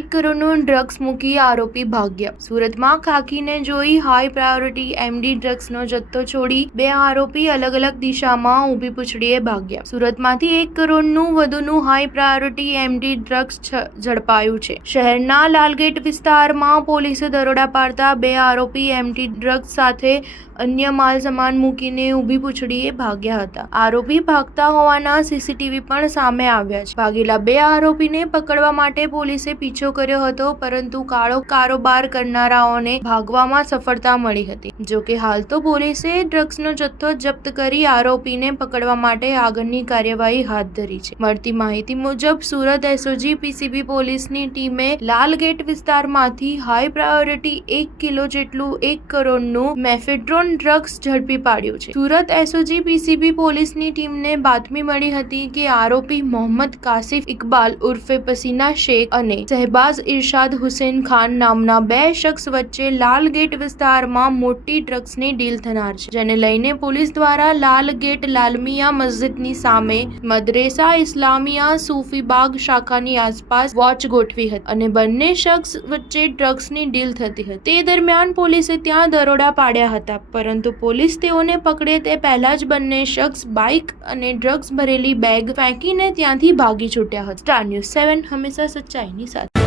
1 કરોડનું ડ્રગ્સ મૂકી આરોપી ભાગ્યા. સુરતમાં ખાખીને જોઈ હાઈ પ્રાયોરિટી એમડી ડ્રગ્સનો જથ્થો છોડી 2 આરોપી અલગ અલગ દિશામાં ઊભી પૂંછડીએ ભાગ્યા. સુરતમાંથી 1 કરોડનું વધુનું હાઈ પ્રાયોરિટી એમડી ડ્રગ્સ ઝડપાયું છે. શહેરના લાલગેટ વિસ્તારમાં પોલીસે દરોડા પાડતા 2 આરોપી એમડી ડ્રગ્સ સાથે અન્ય માલ સામાન મૂકીને ઊભી પૂંછડીએ ભાગ્યા હતા. આરોપી ભાગતા હોવાના સીસીટીવી પણ સામે આવ્યા છે. ભાગેલા 2 આરોપીને પકડવા માટે પોલીસે પીછો કર્યો હતો, પરંતુ કાળો કારોબાર કરનારાઓને ભાગવામાં સફળતા મળી હતી. જોકે હાલ તો પોલીસે ડ્રગ્સનો જથ્થો જપ્ત કરી આરોપીને પકડવા માટે આગળની કાર્યવાહી હાથ ધરી છે. મળતી માહિતી મુજબ સુરત એસઓજી પીસીબી પોલીસની ટીમે લાલગેટ વિસ્તારમાંથી હાઈ પ્રાયોરિટી 1 કિલો જેટલું 1 કરોડનું મેફેડ્રોન ડ્રગ્સ ઝડપી પાડ્યું છે. સુરત એસઓજી પીસીબી પોલીસની ટીમને બાતમી મળી હતી કે આરોપી મોહમ્મદ કાસિફ ઇકબાલ ઉર્ફે પસીના શેખ અને શહેબાઝ ઇરશાદ હુસેન ખાન નામના 2 શખ્સ વચ્ચે લાલગેટ વિસ્તારમાં મોટી ડ્રગ્સની ડીલ થનાર છે, જેને લઈને પોલીસ દ્વારા લાલગેટ લાલમિયા મસ્જિદની સામે મદરેસા ઇસ્લામિયા સૂફીબાગ શાખાની આસપાસ વોચ ગોઠવી હતી અને બંને શખ્સ વચ્ચે ડ્રગ્સની ડીલ થતી હતી. તે દરમિયાન પોલીસે ત્યાં દરોડા પાડ્યા હતા, પરંતુ પોલીસ તેઓને પકડે તે પહેલા જ બંને શખ્સ બાઇક અને ડ્રગ્સ ભરેલી બેગ ફેંકીને ત્યાંથી ભાગી છૂટ્યા હતા. સ્ટાર ન્યૂઝ 7 હંમેશા સચ્ચાઈની સાથે.